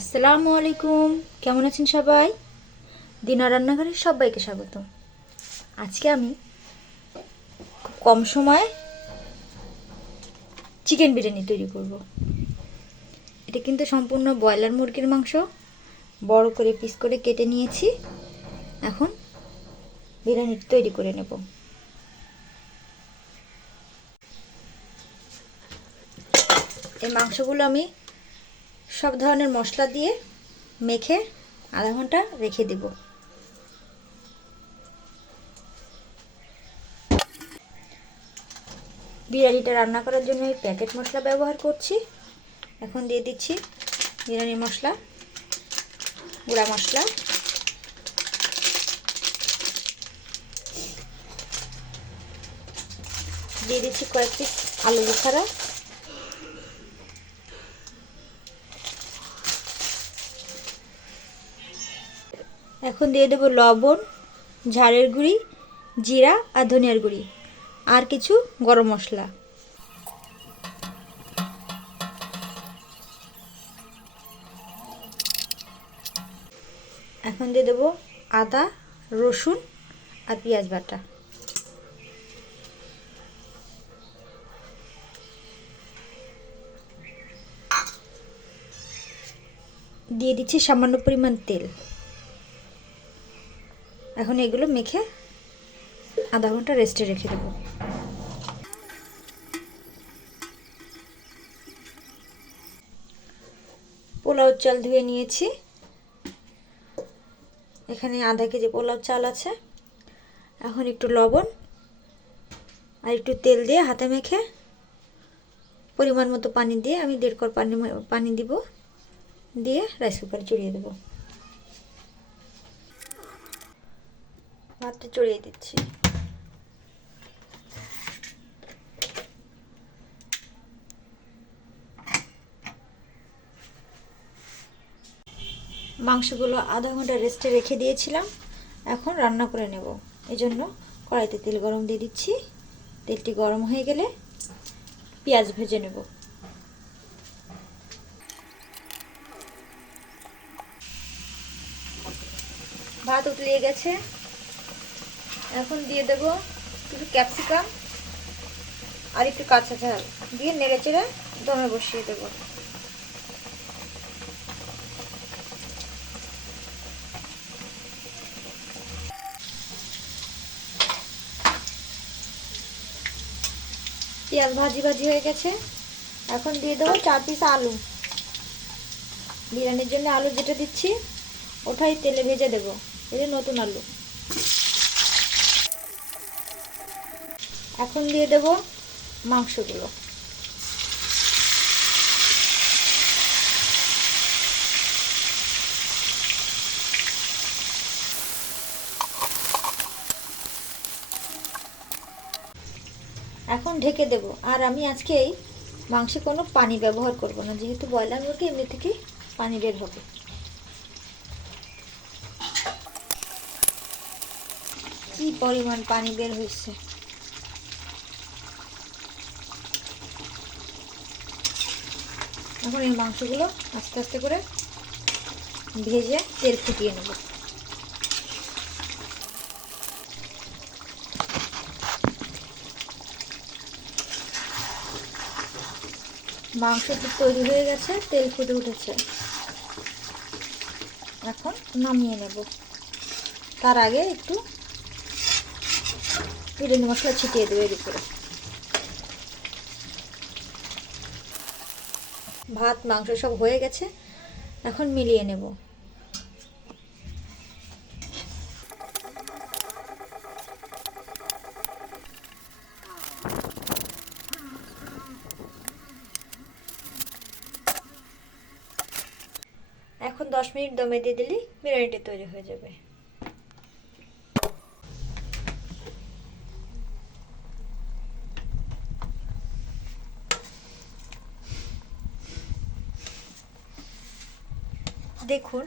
আসসালামু আলাইকুম। কেমন আছেন সবাই? দিনা রান্নাঘরে সবাইকে স্বাগত। আজকে আমি খুব কম সময়ে চিকেন বিরিয়ানি তৈরি করব। এটা কিন্তু সম্পূর্ণ ব্রয়লার মুরগির মাংস। বড় করে পিস করে কেটে নিয়েছি। এখন বিরিয়ানি তৈরি করে নেব। এই মাংসগুলো আমি সব ধরনের মশলা দিয়ে মেখে আধা ঘণ্টা রেখে দেব। বিরিয়ানিটা রান্না করার জন্য আমি প্যাকেট মশলা ব্যবহার করছি। এখন দিয়ে দিচ্ছি বিরিয়ানি মশলা, গুঁড়া মশলা। দিয়ে দিচ্ছি কয়েক পিস আলু বোখারা। এখন দিয়ে দেবো লবণ, ঝালের গুঁড়ি, জিরা আর ধনিয়ার গুঁড়ি আর কিছু গরম মশলা। এখন দিয়ে দেবো আদা, রসুন আর পেঁয়াজ বাটা। দিয়ে দিচ্ছি সামান্য পরিমাণ তেল। এখন এগুলো মেখে আধা ঘণ্টা রেস্টে রেখে দেবো। পোলাও চাল ধুয়ে নিয়েছি। এখানে আধা কেজি পোলাও চাল আছে। এখন একটু লবণ আর একটু তেল দিয়ে হাতে মেখে পরিমাণ মতো পানি দিয়ে আমি দেড় কর পানি পানি দিব দিয়ে রাইস কুকারে চড়িয়ে দেবো। ভাতটা চড়িয়ে দিচ্ছি। মাংসগুলো আধা ঘণ্টা রেস্টে রেখে দিয়েছিলাম। এখন রান্না করে নেব। এই জন্য কড়াইতে তেল গরম দিয়ে দিচ্ছি। তেলটি গরম হয়ে গেলে পেঁয়াজ ভেজে নেব। ভাত উতলিয়ে গেছে। এখন দিয়ে দেব কিছু ক্যাপসিকাম আর একটু কাঁচা ঝাল। দিয়ে নেড়ে চেড়ে দমে বসিয়ে দেবো। পেঁয়াজ ভাজি ভাজি হয়ে গেছে। এখন দিয়ে দেবো চার পিস আলু। বিরিয়ানির জন্য আলু যেটা দিচ্ছি, ওটাই তেলে ভেজে দেবো। এটা নতুন আলু। এখন দিয়ে দেব মাংসগুলো। এখন ঢেকে দেব। আর আমি আজকে এই মাংসে কোনো পানি ব্যবহার করব না, যেহেতু ব্রয়লার মুরগি এমনি থেকে পানি বের হবে। কি পরিমাণ পানি বের হয়েছে। এখন এই মাংসগুলো আস্তে আস্তে করে ভেজে তেল ফুটিয়ে নেব। মাংস তৈরি হয়ে গেছে, তেল ফুটে উঠেছে। এখন নামিয়ে নেব। তার আগে একটু বিরিয়ানি মশলা ছিটিয়ে দেবো এর উপরে। ভাত, মাংস সব হয়ে গেছে। এখন মিলিয়ে নেব। এখন দশ মিনিট দমে দিয়ে দিলেই বিরিয়ানিটা তৈরি হয়ে যাবে। দেখুন।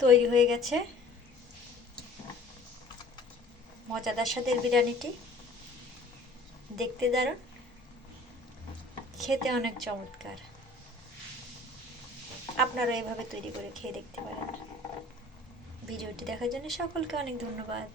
তৈরি হয়ে গেছে। মজাদার স্বাদের বিরিয়ানিটি। দেখতে দারুণ। খেতে অনেক চমৎকার। আপনারা এভাবে তৈরি করে খেয়ে দেখতে পারেন। ভিডিওটি দেখার জন্য সকলকে অনেক ধন্যবাদ।